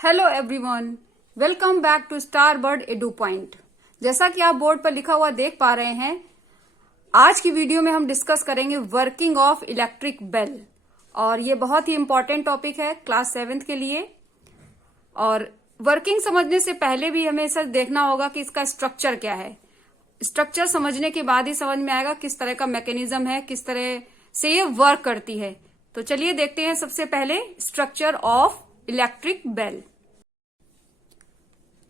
Hello everyone, welcome back to Star Bird Edu Point. जैसा कि आप बोर्ड पर लिखा हुआ देख पा रहे हैं, आज की वीडियो में हम डिस्कस करेंगे वर्किंग ऑफ इलेक्ट्रिक बेल। और ये बहुत ही इंपॉर्टेंट टॉपिक है क्लास 7th के लिए। और वर्किंग समझने से पहले भी हमें सब देखना होगा कि इसका स्ट्रक्चर क्या है। स्ट्रक्चर समझने के बाद ही समझ में आएगा किस तरह का मैकेनिज्म है, किस तरह से ये वर्क करती है। तो चलिए देखते हैं सबसे पहले स्ट्रक्चर ऑफ इलेक्ट्रिक बेल।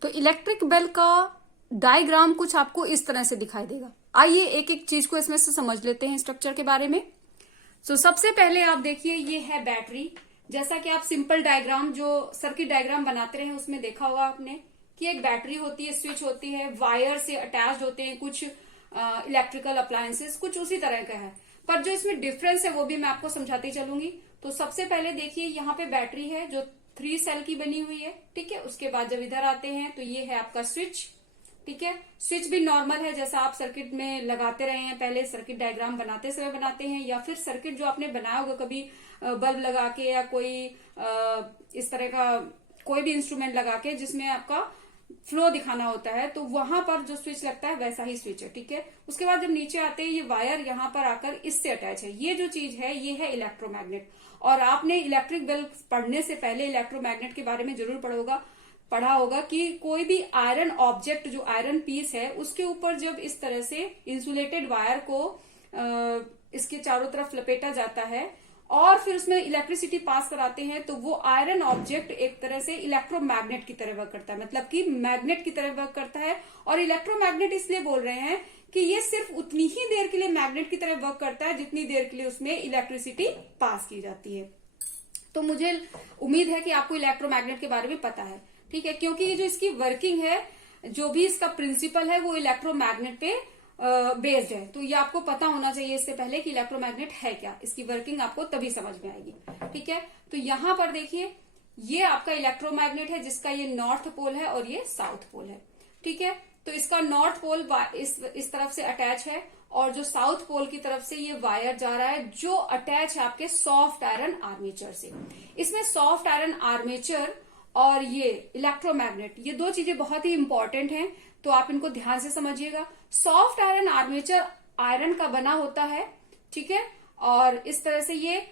तो इलेक्ट्रिक बेल का डायग्राम कुछ आपको इस तरह से दिखाई देगा। आइए एक एक चीज को इसमें से समझ लेते हैं स्ट्रक्चर के बारे में। सबसे पहले आप देखिए, ये है बैटरी। जैसा कि आप सिंपल डायग्राम जो सर्किट डायग्राम बनाते रहे उसमें देखा होगा आपने कि एक बैटरी होती है, स्विच होती है, वायर से अटैच्ड होते हैं कुछ इलेक्ट्रिकल अप्लायंसेस, कुछ उसी तरह का है। पर जो इसमें डिफरेंस है वो भी मैं आपको समझाती चलूंगी। तो सबसे पहले देखिए, यहाँ पे बैटरी है जो 3 सेल की बनी हुई है, ठीक है। उसके बाद जब इधर आते हैं तो ये है आपका स्विच, ठीक है। स्विच भी नॉर्मल है, जैसा आप सर्किट में लगाते रहे हैं, पहले सर्किट डायग्राम बनाते समय बनाते हैं, या फिर सर्किट जो आपने बनाया होगा कभी बल्ब लगा के या कोई इस तरह का कोई भी इंस्ट्रूमेंट लगा के जिसमें आपका फ्लो दिखाना होता है, तो वहां पर जो स्विच लगता है वैसा ही स्विच है, ठीक है। उसके बाद जब नीचे आते हैं, ये वायर यहाँ पर आकर इससे अटैच है। ये जो चीज है ये है इलेक्ट्रोमैग्नेट। और आपने इलेक्ट्रिक बेल पढ़ने से पहले इलेक्ट्रोमैग्नेट के बारे में जरूर पढ़ा होगा कि कोई भी आयरन ऑब्जेक्ट, जो आयरन पीस है, उसके ऊपर जब इस तरह से इंसुलेटेड वायर को इसके चारों तरफ लपेटा जाता है और फिर उसमें इलेक्ट्रिसिटी पास कराते हैं, तो वो आयरन ऑब्जेक्ट एक तरह से इलेक्ट्रोमैग्नेट की तरह वर्क करता है, मतलब कि मैग्नेट की तरह वर्क करता है। और इलेक्ट्रोमैग्नेट इसलिए बोल रहे हैं कि ये सिर्फ उतनी ही देर के लिए मैग्नेट की तरह वर्क करता है जितनी देर के लिए उसमें इलेक्ट्रिसिटी पास की जाती है। तो मुझे उम्मीद है कि आपको इलेक्ट्रोमैग्नेट के बारे में पता है, ठीक है, क्योंकि ये जो इसकी वर्किंग है, जो भी इसका प्रिंसिपल है, वो इलेक्ट्रोमैग्नेट पे बेस्ड है। तो ये आपको पता होना चाहिए इससे पहले कि इलेक्ट्रोमैग्नेट है क्या। इसकी वर्किंग आपको तभी समझ में आएगी, ठीक है। तो यहां पर देखिए, ये आपका इलेक्ट्रोमैग्नेट है जिसका ये नॉर्थ पोल है और ये साउथ पोल है, ठीक है। तो इसका नॉर्थ पोल इस तरफ से अटैच है और जो साउथ पोल की तरफ से ये वायर जा रहा है जो अटैच है आपके सॉफ्ट आयरन आर्मेचर से। इसमें सॉफ्ट आयरन आर्मेचर और ये इलेक्ट्रोमैग्नेट, ये दो चीजें बहुत ही इंपॉर्टेंट हैं, तो आप इनको ध्यान से समझिएगा। सॉफ्ट आयरन आर्मेचर आयरन का बना होता है, ठीक है। और इस तरह से ये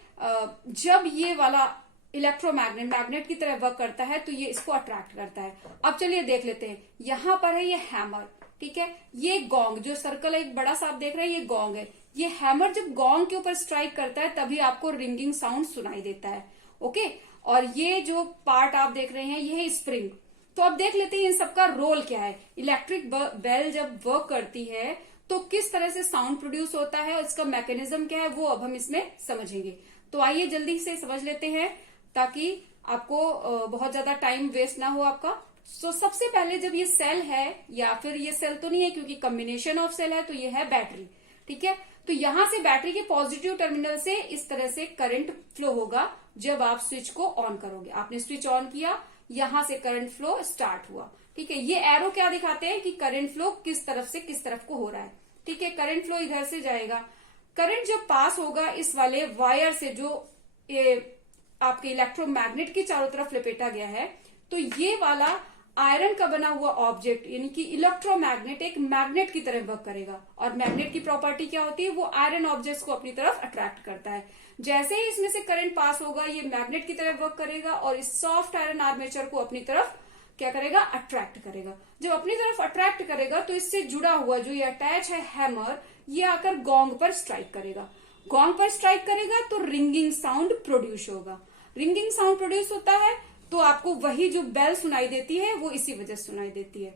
जब ये वाला इलेक्ट्रोमैग्नेट मैग्नेट की तरह वर्क करता है तो ये इसको अट्रैक्ट करता है। अब चलिए देख लेते हैं। यहां पर है ये हैमर, ठीक है। ये गोंग, जो सर्कल एक बड़ा सा आप देख रहे हैं, ये गोंग है। ये हैमर जब गोंग के ऊपर स्ट्राइक करता है तभी आपको रिंगिंग साउंड सुनाई देता है, ओके। और ये जो पार्ट आप देख रहे हैं ये है स्प्रिंग। तो अब देख लेते हैं इन सबका रोल क्या है। इलेक्ट्रिक बेल जब वर्क करती है तो किस तरह से साउंड प्रोड्यूस होता है, इसका मैकेनिज्म क्या है, वो अब हम इसमें समझेंगे। तो आइए जल्दी से समझ लेते हैं ताकि आपको बहुत ज्यादा टाइम वेस्ट ना हो आपका। सबसे पहले जब ये सेल है, या फिर ये सेल तो नहीं है क्योंकि कॉम्बिनेशन ऑफ सेल है, तो ये है बैटरी, ठीक है। तो यहां से बैटरी के पॉजिटिव टर्मिनल से इस तरह से करंट फ्लो होगा जब आप स्विच को ऑन करोगे। आपने स्विच ऑन किया, यहां से करंट फ्लो स्टार्ट हुआ, ठीक है। ये एरो क्या दिखाते हैं कि करंट फ्लो किस तरफ से किस तरफ को हो रहा है, ठीक है। करंट फ्लो इधर से जाएगा। करंट जब पास होगा इस वाले वायर से जो आपके इलेक्ट्रोमैग्नेट की चारों तरफ लपेटा गया है, तो ये वाला आयरन का बना हुआ ऑब्जेक्ट यानी कि इलेक्ट्रोमैग्नेट एक मैग्नेट की तरह वर्क करेगा। और मैग्नेट की प्रॉपर्टी क्या होती है, वो आयरन ऑब्जेक्ट्स को अपनी तरफ अट्रैक्ट करता है। जैसे ही इसमें से करंट पास होगा ये मैग्नेट की तरह वर्क करेगा और इस सॉफ्ट आयरन आर्मेचर को अपनी तरफ क्या करेगा, अट्रैक्ट करेगा। जब अपनी तरफ अट्रैक्ट करेगा तो इससे जुड़ा हुआ जो ये अटैच है हैमर, ये आकर गोंग पर स्ट्राइक करेगा। गोंग पर स्ट्राइक करेगा तो रिंगिंग साउंड प्रोड्यूस होगा। रिंगिंग साउंड प्रोड्यूस होता है तो आपको वही जो बेल सुनाई देती है वो इसी वजह से सुनाई देती है।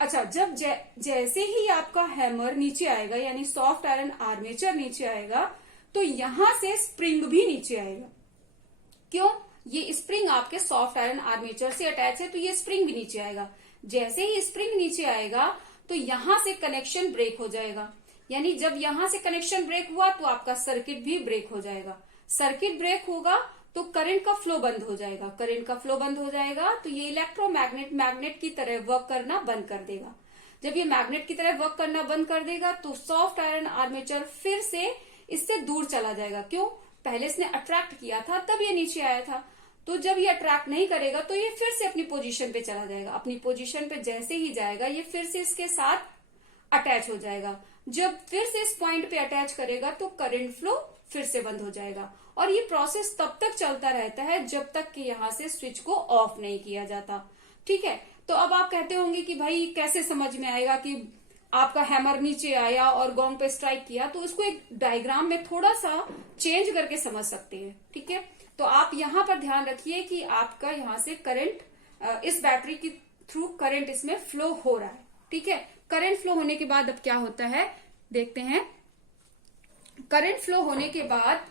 अच्छा, जब जैसे ही आपका हैमर नीचे आएगा यानी सॉफ्ट आयरन आर्मेचर नीचे आएगा, तो यहां से स्प्रिंग भी नीचे आएगा। क्यों? ये स्प्रिंग आपके सॉफ्ट आयरन आर्मेचर से अटैच है तो ये स्प्रिंग भी नीचे आएगा। जैसे ही स्प्रिंग नीचे आएगा तो यहां से कनेक्शन ब्रेक हो जाएगा, यानी जब यहां से कनेक्शन ब्रेक हुआ तो आपका सर्किट भी ब्रेक हो जाएगा। सर्किट ब्रेक होगा तो करंट का फ्लो बंद हो जाएगा। करंट का फ्लो बंद हो जाएगा तो ये इलेक्ट्रोमैग्नेट मैग्नेट की तरह वर्क करना बंद कर देगा। जब ये मैग्नेट की तरह वर्क करना बंद कर देगा तो सॉफ्ट आयरन आर्मेचर फिर से इससे दूर चला जाएगा। क्यों? पहले इसने अट्रैक्ट किया था तब ये नीचे आया था, तो जब ये अट्रैक्ट नहीं करेगा तो ये फिर से अपनी पोजीशन पे चला जाएगा। अपनी पोजीशन पे जैसे ही जाएगा ये फिर से इसके साथ अटैच हो जाएगा। जब फिर से इस पॉइंट पे अटैच करेगा तो करंट फ्लो फिर से बंद हो जाएगा। और ये प्रोसेस तब तक चलता रहता है जब तक कि यहां से स्विच को ऑफ नहीं किया जाता। ठीक है, तो अब आप कहते होंगे कि भाई कैसे समझ में आएगा कि आपका हैमर नीचे आया और गोंग पे स्ट्राइक किया। तो उसको एक डायग्राम में थोड़ा सा चेंज करके समझ सकते हैं। ठीक है, तो आप यहां पर ध्यान रखिए कि आपका यहां से करंट, इस बैटरी के थ्रू करंट इसमें फ्लो हो रहा है। ठीक है, करंट फ्लो होने के बाद अब क्या होता है देखते हैं। करंट फ्लो होने के बाद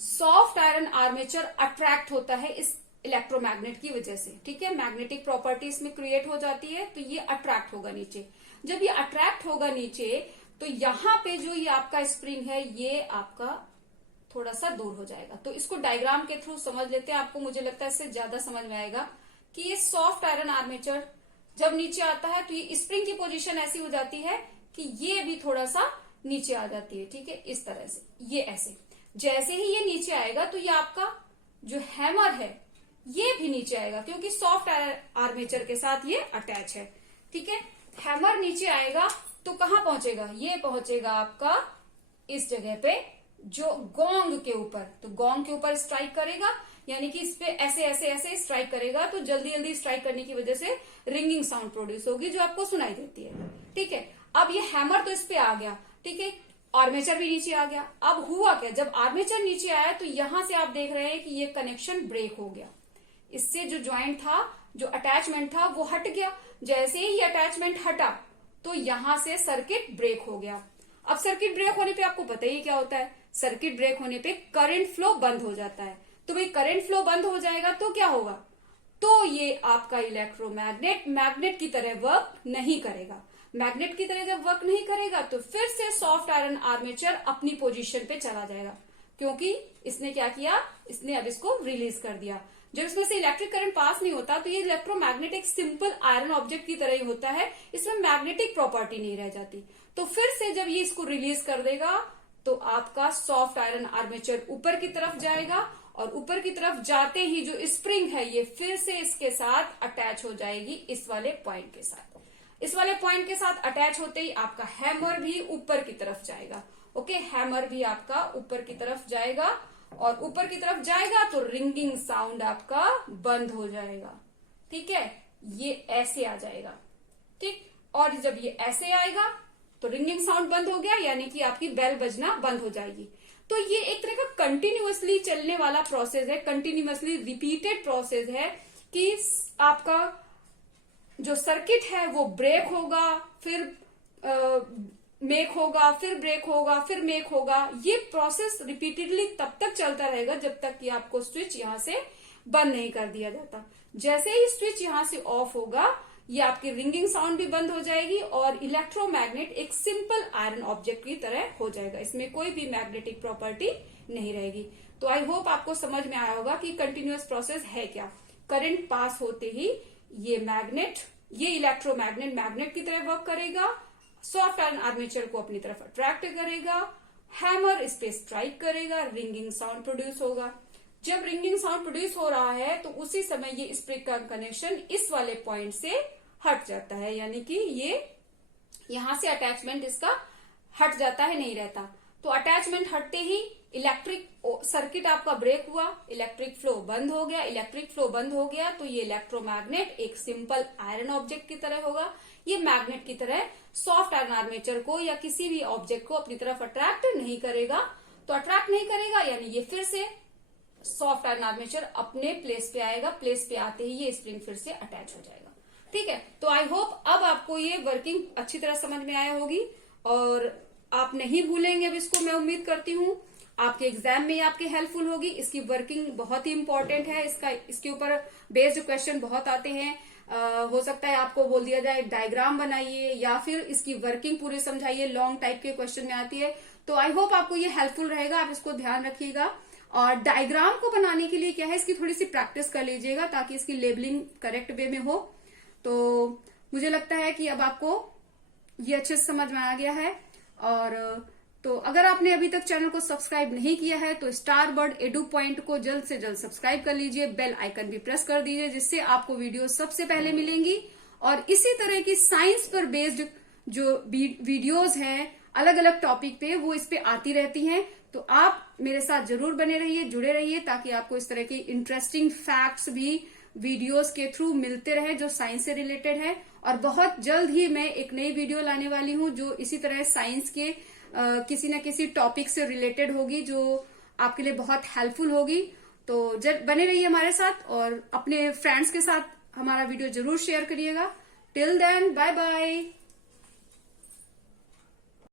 सॉफ्ट आयरन आर्मेचर अट्रैक्ट होता है इस इलेक्ट्रोमैग्नेट की वजह से। ठीक है, मैग्नेटिक प्रॉपर्टी इसमें क्रिएट हो जाती है, तो ये अट्रैक्ट होगा नीचे। जब ये अट्रैक्ट होगा नीचे तो यहां पे जो ये आपका स्प्रिंग है ये आपका थोड़ा सा दूर हो जाएगा। तो इसको डायग्राम के थ्रू समझ लेते हैं, आपको मुझे लगता है इससे ज्यादा समझ में आएगा कि ये सॉफ्ट आयरन आर्मेचर जब नीचे आता है तो ये स्प्रिंग की पोजीशन ऐसी हो जाती है कि ये भी थोड़ा सा नीचे आ जाती है। ठीक है, इस तरह से ये ऐसे जैसे ही ये नीचे आएगा तो ये आपका जो हैमर है ये भी नीचे आएगा, क्योंकि सॉफ्ट आर्मेचर के साथ ये अटैच है। ठीक है, हैमर नीचे आएगा तो कहां पहुंचेगा, ये पहुंचेगा आपका इस जगह पे जो गोंग के ऊपर। तो गोंग के ऊपर स्ट्राइक करेगा, यानी कि इस पे ऐसे ऐसे ऐसे स्ट्राइक करेगा, तो जल्दी जल्दी स्ट्राइक करने की वजह से रिंगिंग साउंड प्रोड्यूस होगी जो आपको सुनाई देती है। ठीक है, अब ये हैमर तो इस पे आ गया। ठीक है, आर्मेचर भी नीचे आ गया। अब हुआ क्या, जब आर्मेचर नीचे आया तो यहां से आप देख रहे हैं कि ये कनेक्शन ब्रेक हो गया। इससे जो ज्वाइंट था, जो अटैचमेंट था वो हट गया। जैसे ही ये अटैचमेंट हटा तो यहां से सर्किट ब्रेक हो गया। अब सर्किट ब्रेक होने पे आपको पता ही क्या होता है, सर्किट ब्रेक होने पे करंट फ्लो बंद हो जाता है। तो भाई करंट फ्लो बंद हो जाएगा तो क्या होगा, तो ये आपका इलेक्ट्रोमैग्नेट मैग्नेट की तरह वर्क नहीं करेगा। मैग्नेट की तरह जब वर्क नहीं करेगा तो फिर से सॉफ्ट आयरन आर्मेचर अपनी पोजीशन पे चला जाएगा, क्योंकि इसने क्या किया, इसने अब इसको रिलीज कर दिया। जब इसमें से इलेक्ट्रिक करंट पास नहीं होता तो ये इलेक्ट्रोमैग्नेट एक सिंपल आयरन ऑब्जेक्ट की तरह ही होता है, इसमें मैग्नेटिक प्रॉपर्टी नहीं रह जाती। तो फिर से जब ये इसको रिलीज कर देगा तो आपका सॉफ्ट आयरन आर्मेचर ऊपर की तरफ जाएगा, और ऊपर की तरफ जाते ही जो स्प्रिंग है ये फिर से इसके साथ अटैच हो जाएगी इस वाले पॉइंट के साथ। इस वाले पॉइंट के साथ अटैच होते ही आपका हैमर भी ऊपर की तरफ जाएगा। ओके, हैमर भी आपका ऊपर की तरफ जाएगा, और ऊपर की तरफ जाएगा तो रिंगिंग साउंड आपका बंद हो जाएगा। ठीक है, ये ऐसे आ जाएगा। ठीक, और जब ये ऐसे आएगा तो रिंगिंग साउंड बंद हो गया, यानी कि आपकी बेल बजना बंद हो जाएगी। तो ये एक तरह का कंटिन्यूअसली चलने वाला प्रोसेस है, कंटिन्यूअसली रिपीटेड प्रोसेस है कि आपका जो सर्किट है वो ब्रेक होगा, फिर मेक होगा, फिर ब्रेक होगा, फिर मेक होगा। ये प्रोसेस रिपीटेडली तब तक चलता रहेगा जब तक कि आपको स्विच यहां से बंद नहीं कर दिया जाता। जैसे ही स्विच यहां से ऑफ होगा ये आपकी रिंगिंग साउंड भी बंद हो जाएगी और इलेक्ट्रोमैग्नेट एक सिंपल आयरन ऑब्जेक्ट की तरह हो जाएगा। इसमें कोई भी मैग्नेटिक प्रॉपर्टी नहीं रहेगी। तो आई होप आपको समझ में आया होगा कि कंटिन्यूअस प्रोसेस है क्या। करंट पास होते ही ये इलेक्ट्रोमैग्नेट मैग्नेट की तरह वर्क करेगा, सॉफ्ट आयरन आर्मेचर को अपनी तरफ अट्रैक्ट करेगा, हैमर इस पे स्ट्राइक करेगा, रिंगिंग साउंड प्रोड्यूस होगा। जब रिंगिंग साउंड प्रोड्यूस हो रहा है तो उसी समय ये स्प्रिंग का कनेक्शन इस वाले पॉइंट से हट जाता है, यानी कि ये यहां से अटैचमेंट इसका हट जाता है, नहीं रहता। तो अटैचमेंट हटते ही इलेक्ट्रिक सर्किट आपका ब्रेक हुआ, इलेक्ट्रिक फ्लो बंद हो गया। इलेक्ट्रिक फ्लो बंद हो गया तो ये इलेक्ट्रोमैग्नेट एक सिंपल आयरन ऑब्जेक्ट की तरह होगा। ये मैग्नेट की तरह सॉफ्ट आयरन आर्मेचर को या किसी भी ऑब्जेक्ट को अपनी तरफ अट्रैक्ट नहीं करेगा। तो अट्रैक्ट नहीं करेगा यानी ये फिर से सॉफ्ट आयरन आर्मेचर अपने प्लेस पे आएगा। प्लेस पे आते ही ये स्प्रिंग फिर से अटैच हो जाएगा। ठीक है, तो आई होप अब आपको ये वर्किंग अच्छी तरह समझ में आया होगी और आप नहीं भूलेंगे अब इसको। मैं उम्मीद करती हूँ आपके एग्जाम में आपके हेल्पफुल होगी। इसकी वर्किंग बहुत ही इंपॉर्टेंट है। इसके ऊपर बेस्ड क्वेश्चन बहुत आते हैं। हो सकता है आपको बोल दिया जाए डायग्राम बनाइए या फिर इसकी वर्किंग पूरी समझाइए, लॉन्ग टाइप के क्वेश्चन में आती है। तो आई होप आपको ये हेल्पफुल रहेगा, आप इसको ध्यान रखिएगा। और डायग्राम को बनाने के लिए क्या है, इसकी थोड़ी सी प्रैक्टिस कर लीजिएगा ताकि इसकी लेबलिंग करेक्ट वे में हो। तो मुझे लगता है कि अब आपको ये अच्छे से समझ में आ गया है और तो अगर आपने अभी तक चैनल को सब्सक्राइब नहीं किया है तो स्टार बर्ड एडू पॉइंट को जल्द से जल्द सब्सक्राइब कर लीजिए, बेल आइकन भी प्रेस कर दीजिए, जिससे आपको वीडियो सबसे पहले मिलेंगी। और इसी तरह की साइंस पर बेस्ड जो वीडियोस हैं अलग अलग टॉपिक पे, वो इस पे आती रहती हैं। तो आप मेरे साथ जरूर बने रहिए, जुड़े रहिए, ताकि आपको इस तरह की इंटरेस्टिंग फैक्ट्स भी वीडियोस के थ्रू मिलते रहे जो साइंस से रिलेटेड है। और बहुत जल्द ही मैं एक नई वीडियो लाने वाली हूं जो इसी तरह साइंस के किसी न किसी टॉपिक से रिलेटेड होगी, जो आपके लिए बहुत हेल्पफुल होगी। तो बने रहिए हमारे साथ और अपने फ्रेंड्स के साथ हमारा वीडियो जरूर शेयर करिएगा। Till then, bye bye.